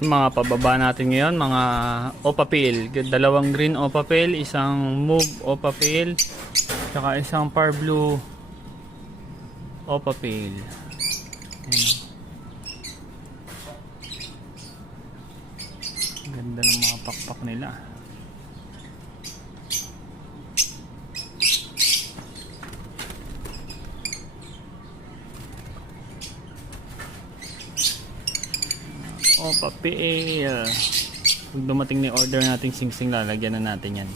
Mga pababa natin ngayon, mga Opa Pale. Dalawang green Opa Pale, isang Move Opa Pale, tsaka isang Par Blue Opa Pale. Ayan. Ganda ng mga pakpak nila. Opa Pale. Pag dumating na order nating singsing, lalagyan na natin yan.